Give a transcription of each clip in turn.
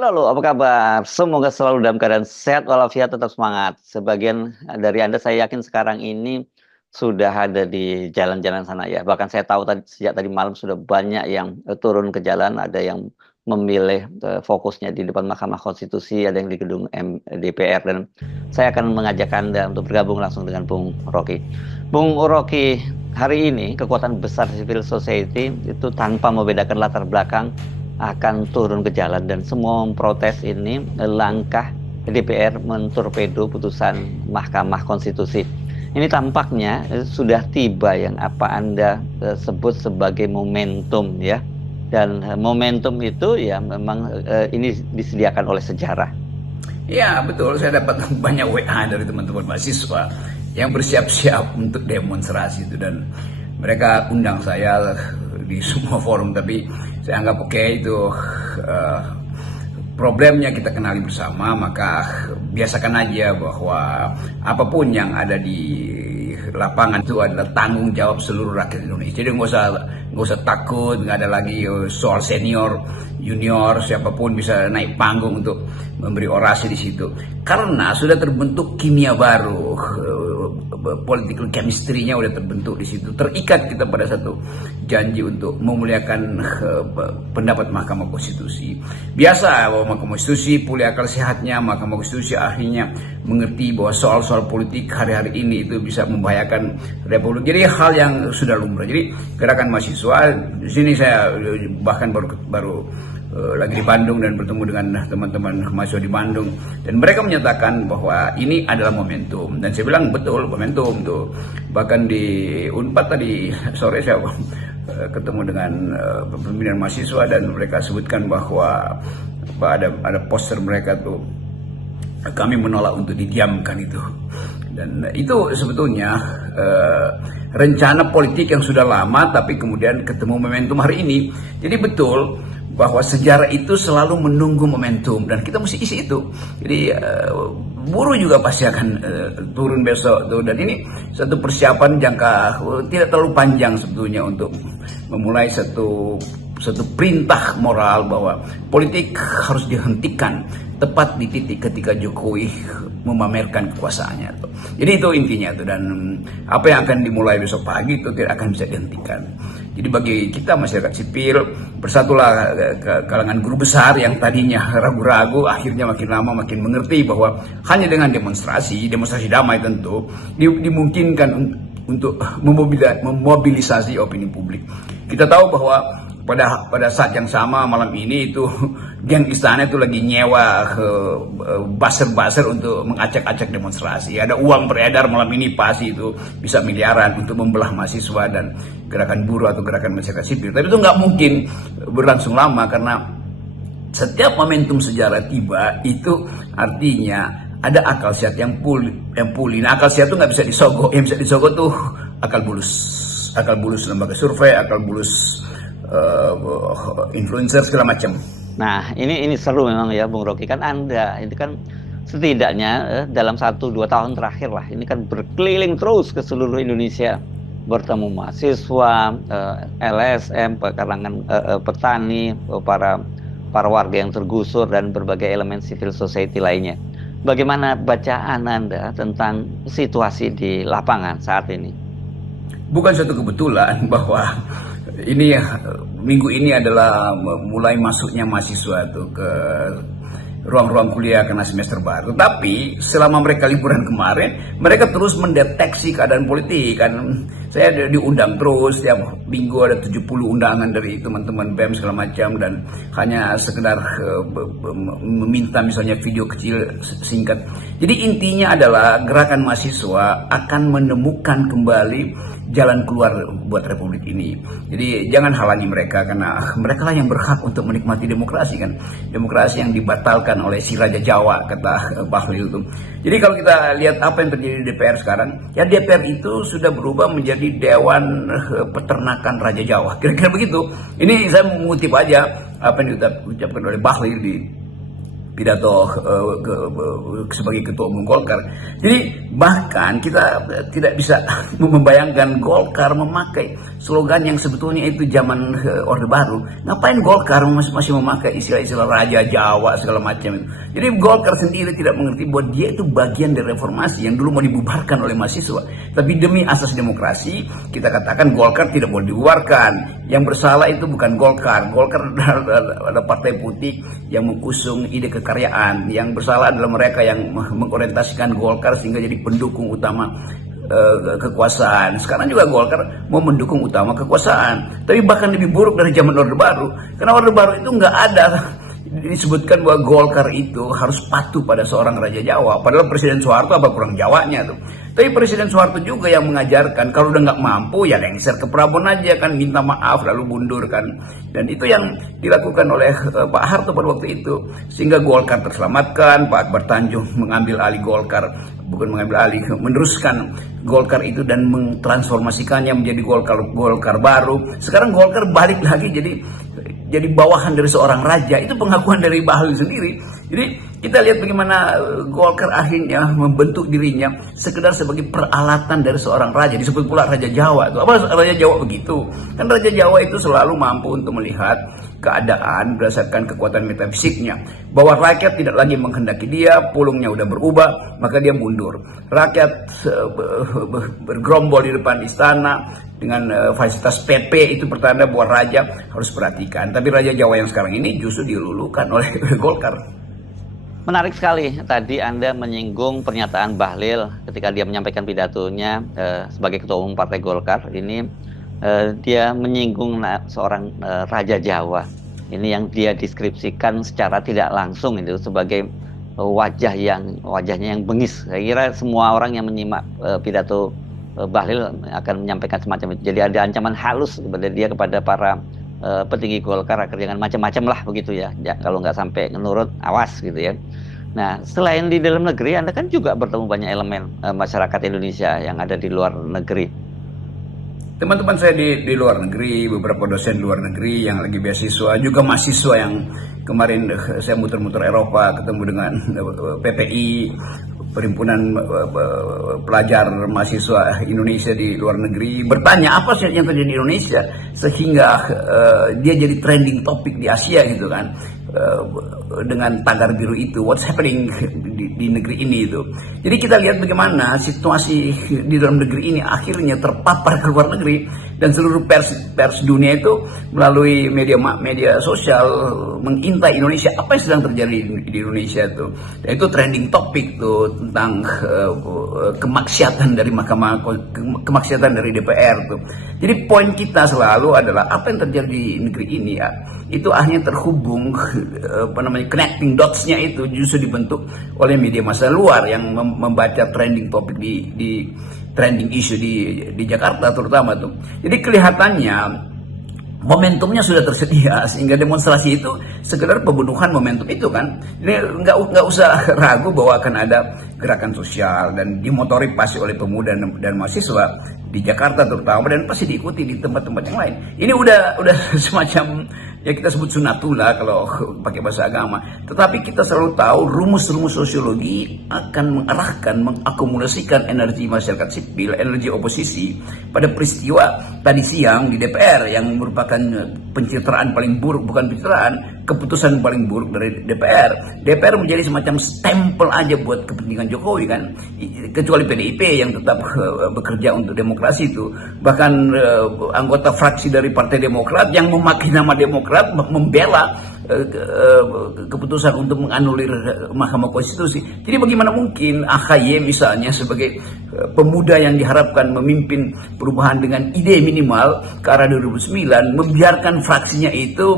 Halo, apa kabar? Semoga selalu dalam keadaan sehat walafiat, tetap semangat. Sebagian dari Anda saya yakin sekarang ini sudah ada di jalan-jalan sana ya. Bahkan saya tahu tadi sejak tadi malam sudah banyak yang turun ke jalan, ada yang memilih fokusnya di depan Mahkamah Konstitusi, ada yang di gedung DPR, dan saya akan mengajak Anda untuk bergabung langsung dengan Bung Rocky. Bung Rocky, hari ini kekuatan besar civil society itu tanpa membedakan latar belakang akan turun ke jalan dan semua memprotes ini langkah DPR mentorpedo putusan Mahkamah Konstitusi. Ini tampaknya sudah tiba yang apa Anda sebut sebagai momentum ya. Dan momentum itu ya memang ini disediakan oleh sejarah. Ya betul, saya dapat banyak WA dari teman-teman mahasiswa yang bersiap-siap untuk demonstrasi itu, dan mereka undang saya di semua forum, tapi saya anggap oke, itu problemnya kita kenali bersama, maka biasakan aja bahwa apapun yang ada di lapangan itu adalah tanggung jawab seluruh rakyat Indonesia. Jadi nggak usah takut, nggak ada lagi soal senior, junior, siapapun bisa naik panggung untuk memberi orasi di situ. Karena sudah terbentuk kimia baru, political chemistry-nya udah terbentuk di situ. Terikat kita pada satu janji untuk memuliakan pendapat Mahkamah Konstitusi. Biasa bahwa Mahkamah Konstitusi pulih akal sehatnya, Mahkamah Konstitusi akhirnya mengerti bahwa soal-soal politik hari-hari ini itu bisa membahayakan republik. Jadi hal yang sudah lumrah. Jadi gerakan mahasiswa di sini, saya bahkan baru lagi di Bandung dan bertemu dengan teman-teman mahasiswa di Bandung, dan mereka menyatakan bahwa ini adalah momentum, dan saya bilang betul, momentum tuh. Bahkan di Unpad tadi sore saya ketemu dengan pimpinan mahasiswa dan mereka sebutkan bahwa ada poster mereka tuh, kami menolak untuk didiamkan itu. Dan itu sebetulnya rencana politik yang sudah lama, tapi kemudian ketemu momentum hari ini. Jadi betul bahwa sejarah itu selalu menunggu momentum, dan kita mesti isi itu. Jadi buruh juga pasti akan turun besok tuh, dan ini satu persiapan jangka tidak terlalu panjang sebetulnya untuk memulai satu perintah moral bahwa politik harus dihentikan tepat di titik ketika Jokowi memamerkan kekuasaannya tuh. Jadi itu intinya tuh, dan apa yang akan dimulai besok pagi itu tidak akan bisa dihentikan. Jadi bagi kita masyarakat sipil, bersatulah kalangan guru besar yang tadinya ragu-ragu, akhirnya makin lama makin mengerti bahwa hanya dengan demonstrasi damai tentu dimungkinkan untuk memobilisasi opini publik. Kita tahu bahwa pada saat yang sama malam ini itu geng istana itu lagi nyewa ke buzzer untuk mengacak-acak demonstrasi. Ada uang beredar malam ini pasti itu bisa miliaran untuk membelah mahasiswa dan gerakan buruh atau gerakan masyarakat sipil. Tapi itu nggak mungkin berlangsung lama, karena setiap momentum sejarah tiba itu artinya ada akal sehat yang pulih. Nah, akal sehat itu nggak bisa disogok. Yang bisa disogok tuh akal bulus lembaga survei, akal bulus influencer segala macam. Nah, ini seru memang ya Bung Rocky, kan Anda itu kan setidaknya dalam 1-2 tahun terakhir lah ini kan berkeliling terus ke seluruh Indonesia, bertemu mahasiswa, LSM, kalangan petani, para warga yang tergusur dan berbagai elemen civil society lainnya. Bagaimana bacaan Anda tentang situasi di lapangan saat ini? Bukan suatu kebetulan bahwa ini minggu ini adalah mulai masuknya mahasiswa tuh ke ruang-ruang kuliah karena semester baru. Tapi selama mereka liburan kemarin, mereka terus mendeteksi keadaan politik kan. Saya diundang terus, setiap minggu ada 70 undangan dari teman-teman BEM segala macam, dan hanya sekedar meminta misalnya video kecil singkat. Jadi intinya adalah gerakan mahasiswa akan menemukan kembali jalan keluar buat republik ini. Jadi jangan halangi mereka, karena mereka lah yang berhak untuk menikmati demokrasi kan. Demokrasi yang dibatalkan oleh si Raja Jawa, kata Bahlil itu. Jadi kalau kita lihat apa yang terjadi di DPR sekarang, ya DPR itu sudah berubah menjadi Dewan Peternakan Raja Jawa. Kira-kira begitu. Ini saya mengutip aja apa yang diucapkan oleh Bahlil di pidato sebagai ketua umum Golkar. Jadi bahkan kita tidak bisa membayangkan Golkar memakai slogan yang sebetulnya itu zaman Orde Baru. Ngapain Golkar masih memakai istilah-istilah Raja Jawa segala macam itu. Jadi Golkar sendiri tidak mengerti bahwa dia itu bagian dari reformasi yang dulu mau dibubarkan oleh mahasiswa. Tapi demi asas demokrasi kita katakan Golkar tidak boleh dibubarkan. Yang bersalah itu bukan Golkar. Golkar adalah partai politik yang mengusung ide kekaryaan. Yang bersalah adalah mereka yang mengorientasikan Golkar sehingga jadi pendukung utama kekuasaan. Sekarang juga Golkar mau mendukung utama kekuasaan. Tapi bahkan lebih buruk dari zaman Orde Baru. Karena Orde Baru itu nggak ada disebutkan bahwa Golkar itu harus patuh pada seorang Raja Jawa. Padahal Presiden Soeharto apa kurang Jawanya tuh. Tapi Presiden Soeharto juga yang mengajarkan kalau udah nggak mampu ya lengser ke Prabon aja kan, minta maaf lalu mundur kan. Dan itu yang dilakukan oleh Pak Harto pada waktu itu. Sehingga Golkar terselamatkan, Pak Akbar Tanjung mengambil alih Golkar, bukan mengambil alih, meneruskan Golkar itu dan mentransformasikannya menjadi Golkar baru. Sekarang Golkar balik lagi jadi bawahan dari seorang raja. Itu pengakuan dari Bahlil sendiri. Jadi kita lihat bagaimana Golkar akhirnya membentuk dirinya sekedar sebagai peralatan dari seorang raja. Disebut pula Raja Jawa. Itu apa Raja Jawa begitu? Kan Raja Jawa itu selalu mampu untuk melihat keadaan berdasarkan kekuatan metafisiknya. Bahwa rakyat tidak lagi menghendaki dia, pulungnya udah berubah, maka dia mundur. Rakyat bergerombol di depan istana dengan fasilitas PP, itu pertanda bahwa raja harus perhatikan. Tapi Raja Jawa yang sekarang ini justru dilulukan oleh Golkar. Menarik sekali tadi Anda menyinggung pernyataan Bahlil ketika dia menyampaikan pidatonya sebagai ketua umum Partai Golkar. Ini dia menyinggung seorang Raja Jawa. Ini yang dia deskripsikan secara tidak langsung itu sebagai wajahnya yang bengis. Saya kira semua orang yang menyimak pidato Bahlil akan menyampaikan semacam itu. Jadi ada ancaman halus kepada dia, kepada para petinggi Golkar agar jangan macam-macam lah begitu ya. Kalau nggak sampai menurut, awas gitu ya. Nah, selain di dalam negeri, Anda kan juga bertemu banyak elemen masyarakat Indonesia yang ada di luar negeri. Teman-teman saya di luar negeri, beberapa dosen luar negeri yang lagi beasiswa, juga mahasiswa yang kemarin saya muter-muter Eropa, ketemu dengan PPI, Perhimpunan Pelajar Mahasiswa Indonesia di luar negeri, bertanya apa sih yang terjadi di Indonesia sehingga dia jadi trending topik di Asia gitu kan, dengan tagar biru itu, what's happening di negeri ini itu. Jadi kita lihat bagaimana situasi di dalam negeri ini akhirnya terpapar ke luar negeri, dan seluruh pers dunia itu melalui media sosial mengintai Indonesia, apa yang sedang terjadi di Indonesia itu. Dan itu trending topik tuh tentang kemaksiatan dari kemaksiatan dari DPR tuh. Jadi poin kita selalu adalah apa yang terjadi di negeri ini ya, itu akhirnya terhubung, connecting dots-nya itu justru dibentuk oleh media massa luar yang membaca trending topik di trending issue di Jakarta terutama tuh. Jadi kelihatannya momentumnya sudah tersedia sehingga demonstrasi itu sekedar pembunuhan momentum itu kan. Jadi nggak usah ragu bahwa akan ada gerakan sosial dan dimotori pasti oleh pemuda dan mahasiswa di Jakarta terutama, dan pasti diikuti di tempat-tempat yang lain. Ini udah semacam ya kita sebut sunatullah kalau pakai bahasa agama. Tetapi kita selalu tahu rumus-rumus sosiologi akan mengarahkan, mengakumulasikan energi masyarakat sipil, energi oposisi pada peristiwa tadi siang di DPR yang merupakan pencitraan paling buruk, bukan pencitraan, keputusan paling buruk dari DPR. DPR menjadi semacam stempel aja buat kepentingan Jokowi kan, kecuali PDIP yang tetap bekerja untuk demokrasi itu. Bahkan anggota fraksi dari Partai Demokrat yang memakai nama Demokrat membela keputusan untuk menganulir Mahkamah Konstitusi. Jadi bagaimana mungkin AHY misalnya sebagai pemuda yang diharapkan memimpin perubahan dengan ide minimal ke arah 2009 membiarkan fraksinya itu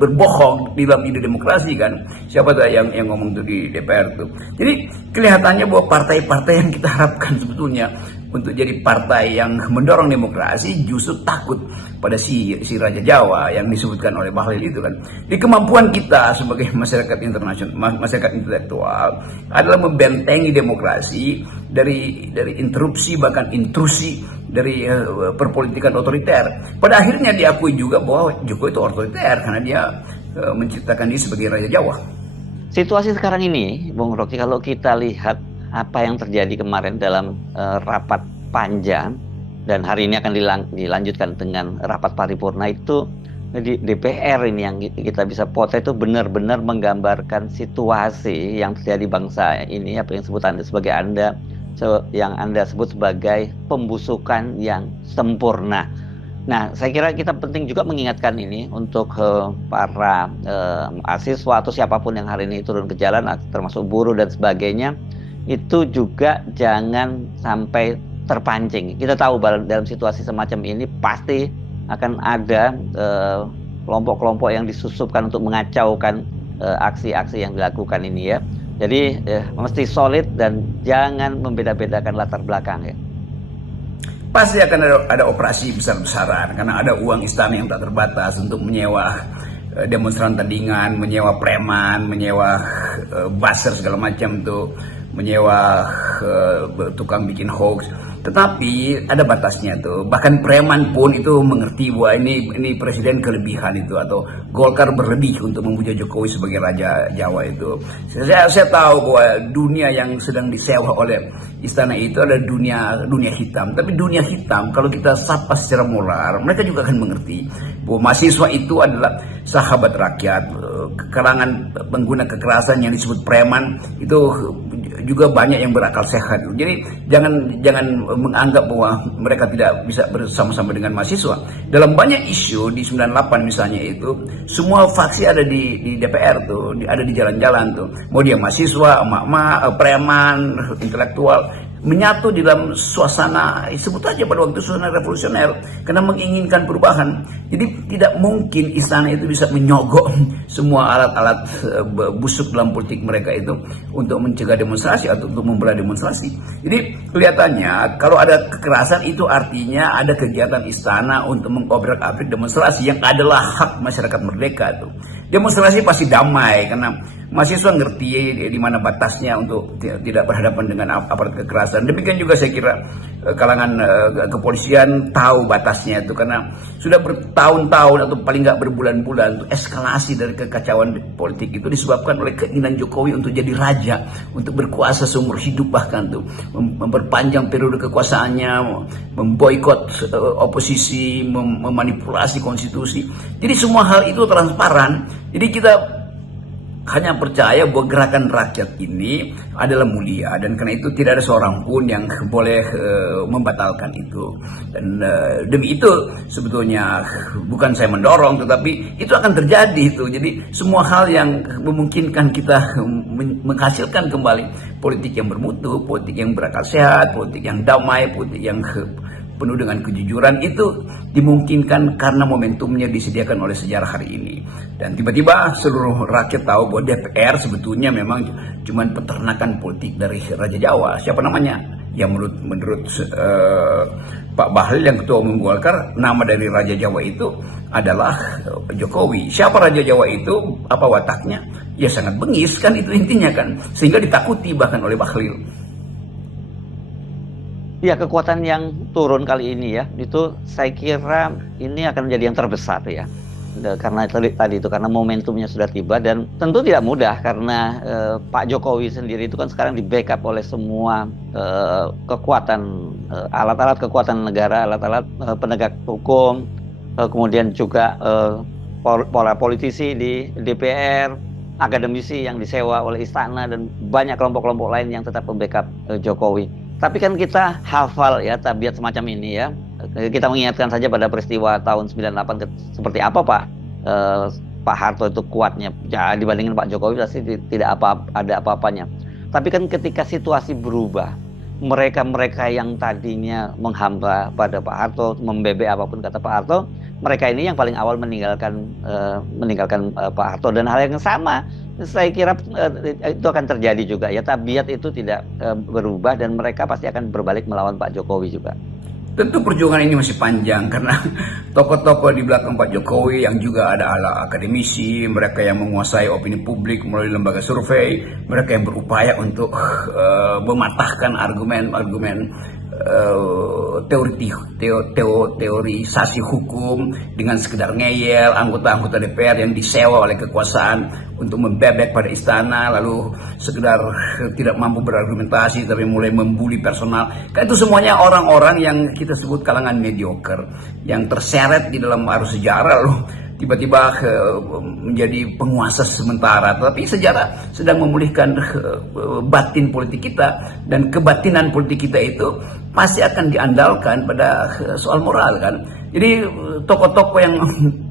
berbohong di dalam ide demokrasi kan. Siapa tuh yang ngomong tuh di DPR tuh. Jadi kelihatannya bahwa partai-partai yang kita harapkan sebetulnya untuk jadi partai yang mendorong demokrasi justru takut pada si Raja Jawa yang disebutkan oleh Bahlil itu kan. Di kemampuan kita sebagai masyarakat internasional, masyarakat intelektual adalah membentengi demokrasi dari interupsi bahkan intrusi dari perpolitikan otoriter. Pada akhirnya diakui juga bahwa Jokowi itu otoriter karena dia menciptakan diri sebagai Raja Jawa. Situasi sekarang ini, Bung Rocky, kalau kita lihat apa yang terjadi kemarin dalam rapat panjang dan hari ini akan dilanjutkan dengan rapat paripurna, itu di DPR ini yang kita bisa potret itu benar-benar menggambarkan situasi yang terjadi bangsa ini, apa yang yang Anda sebut sebagai pembusukan yang sempurna. Nah, saya kira kita penting juga mengingatkan ini untuk para mahasiswa atau siapapun yang hari ini turun ke jalan, termasuk buruh dan sebagainya, itu juga jangan sampai terpancing. Kita tahu dalam situasi semacam ini pasti akan ada kelompok-kelompok yang disusupkan untuk mengacaukan aksi-aksi yang dilakukan ini ya. Jadi mesti solid dan jangan membeda-bedakan latar belakang ya. Pasti akan ada operasi besar-besaran karena ada uang istana yang tak terbatas untuk menyewa demonstran tandingan, menyewa preman, menyewa buzzer segala macam tuh, menyewa tukang bikin hoax. Tetapi ada batasnya tuh. Bahkan preman pun itu mengerti bahwa ini presiden kelebihan itu, atau Golkar berlebih untuk memuja Jokowi sebagai Raja Jawa itu. Saya tahu bahwa dunia yang sedang disewa oleh istana itu adalah dunia hitam. Tapi dunia hitam kalau kita sapa secara moral, mereka juga akan mengerti bahwa mahasiswa itu adalah sahabat rakyat. Kalangan pengguna kekerasan yang disebut preman itu juga banyak yang berakal sehat. Jadi jangan menganggap bahwa mereka tidak bisa bersama-sama dengan mahasiswa. Dalam banyak isu di 98 misalnya itu, semua faksi ada di DPR tuh, ada di jalan-jalan tuh. Mau dia mahasiswa, emak-emak, preman, intelektual, menyatu di dalam suasana, sebut aja pada waktu suasana revolusioner, karena menginginkan perubahan. Jadi tidak mungkin istana itu bisa menyogok semua alat-alat busuk dalam politik mereka itu untuk mencegah demonstrasi atau untuk membelah demonstrasi. Jadi kelihatannya kalau ada kekerasan itu artinya ada kegiatan istana untuk mengobrak-abrik demonstrasi yang adalah hak masyarakat merdeka tuh. Demonstrasi pasti damai karena mahasiswa ngerti di mana batasnya untuk tidak berhadapan dengan aparat kekerasan. Demikian juga saya kira kalangan kepolisian tahu batasnya itu, karena sudah bertahun-tahun atau paling nggak berbulan-bulan eskalasi dari kekacauan politik itu disebabkan oleh keinginan Jokowi untuk jadi raja, untuk berkuasa seumur hidup, bahkan tuh memperpanjang periode kekuasaannya, memboikot oposisi, memanipulasi konstitusi. Jadi semua hal itu transparan. Jadi kita hanya percaya bahwa gerakan rakyat ini adalah mulia, dan karena itu tidak ada seorang pun yang boleh membatalkan itu. Dan demi itu sebetulnya bukan saya mendorong, tetapi itu akan terjadi itu. Jadi semua hal yang memungkinkan kita menghasilkan kembali politik yang bermutu, politik yang berakal sehat, politik yang damai, politik yang penuh dengan kejujuran itu dimungkinkan karena momentumnya disediakan oleh sejarah hari ini. Dan tiba-tiba seluruh rakyat tahu bahwa DPR sebetulnya memang cuma peternakan politik dari Raja Jawa. Siapa namanya? Ya menurut Pak Bahlil yang Ketua Umum Golkar, nama dari Raja Jawa itu adalah Jokowi. Siapa Raja Jawa itu? Apa wataknya? Ya sangat bengis kan, itu intinya kan. Sehingga ditakuti bahkan oleh Bahlil. Ya, kekuatan yang turun kali ini ya, itu saya kira ini akan menjadi yang terbesar ya. Karena tadi itu, karena momentumnya sudah tiba, dan tentu tidak mudah karena Pak Jokowi sendiri itu kan sekarang di backup oleh semua kekuatan, alat-alat kekuatan negara, alat-alat penegak hukum, kemudian juga para politisi di DPR, akademisi yang disewa oleh istana, dan banyak kelompok-kelompok lain yang tetap membackup Jokowi. Tapi kan kita hafal ya tabiat semacam ini ya. Kita mengingatkan saja pada peristiwa tahun 98 seperti apa Pak Harto itu kuatnya. Ya, dibandingin Pak Jokowi pasti tidak ada apa-apanya. Tapi kan ketika situasi berubah, mereka-mereka yang tadinya menghamba pada Pak Harto, membebek apapun kata Pak Harto, mereka ini yang paling awal meninggalkan Pak Harto. Dan hal yang sama saya kira itu akan terjadi juga ya. Tabiat itu tidak berubah dan mereka pasti akan berbalik melawan Pak Jokowi juga. Tentu perjuangan ini masih panjang karena tokoh-tokoh di belakang Pak Jokowi yang juga ada akademisi, mereka yang menguasai opini publik melalui lembaga survei, mereka yang berupaya untuk mematahkan argumen-argumen teorisasi hukum dengan sekedar ngeyel anggota-anggota DPR yang disewa oleh kekuasaan untuk membebek pada istana, lalu sekedar tidak mampu berargumentasi tapi mulai membuli personal. Kan itu semuanya orang-orang yang kita sebut kalangan mediocre, yang terseret di dalam arus sejarah loh, tiba-tiba menjadi penguasa sementara. Tapi sejarah sedang memulihkan batin politik kita, dan kebatinan politik kita itu pasti akan diandalkan pada soal moral kan. Jadi tokoh-tokoh yang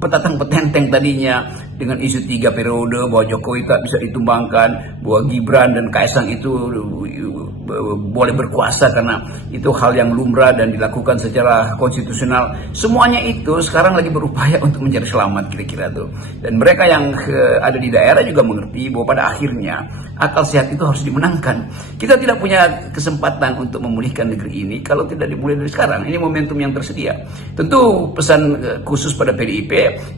petatang petenteng tadinya dengan isu 3 periode bahwa Jokowi tak bisa ditumbangkan, bahwa Gibran dan Kaisang itu boleh berkuasa karena itu hal yang lumrah dan dilakukan secara konstitusional. Semuanya itu sekarang lagi berupaya untuk mencari selamat kira-kira tuh. Dan mereka yang ada di daerah juga mengerti bahwa pada akhirnya akal sehat itu harus dimenangkan. Kita tidak punya kesempatan untuk memulihkan negeri ini kalau tidak dimulai dari sekarang. Ini momentum yang tersedia. Tentu pesan khusus pada PDIP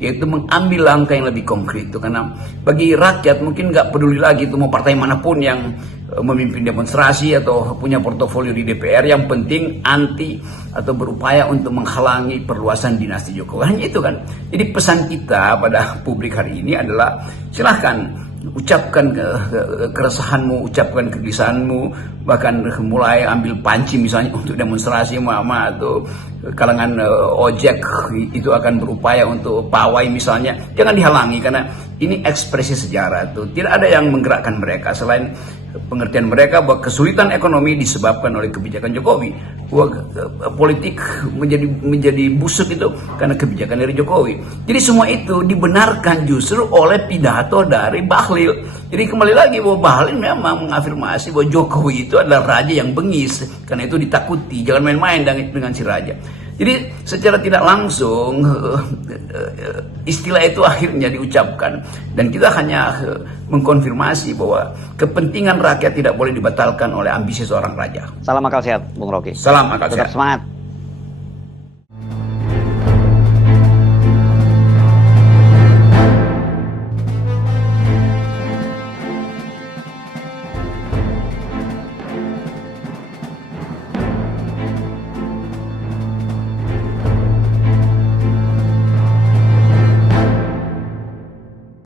yaitu mengambil langkah yang lebih konkret itu, karena bagi rakyat mungkin nggak peduli lagi itu mau partai manapun yang memimpin demonstrasi atau punya portofolio di DPR, yang penting anti atau berupaya untuk menghalangi perluasan dinasti Jokowi. Hanya itu kan. Jadi pesan kita pada publik hari ini adalah silahkan ucapkan keresahanmu, ucapkan kegelisahanmu, bahkan mulai ambil panci misalnya untuk demonstrasi mama atau kalangan ojek itu akan berupaya untuk pawai misalnya, jangan dihalangi karena ini ekspresi sejarah tuh. Tidak ada yang menggerakkan mereka selain pengertian mereka bahwa kesulitan ekonomi disebabkan oleh kebijakan Jokowi, bahwa politik menjadi busuk itu karena kebijakan dari Jokowi. Jadi semua itu dibenarkan justru oleh pidato dari Bahlil. Jadi kembali lagi bahwa Bahlil memang mengafirmasi bahwa Jokowi itu adalah raja yang bengis, karena itu ditakuti, jangan main-main dengan si raja. Jadi secara tidak langsung istilah itu akhirnya diucapkan, dan kita hanya mengkonfirmasi bahwa kepentingan rakyat tidak boleh dibatalkan oleh ambisi seorang raja. Salam akal sehat, Bung Rocky. Salam akal Tetap sehat. semangat.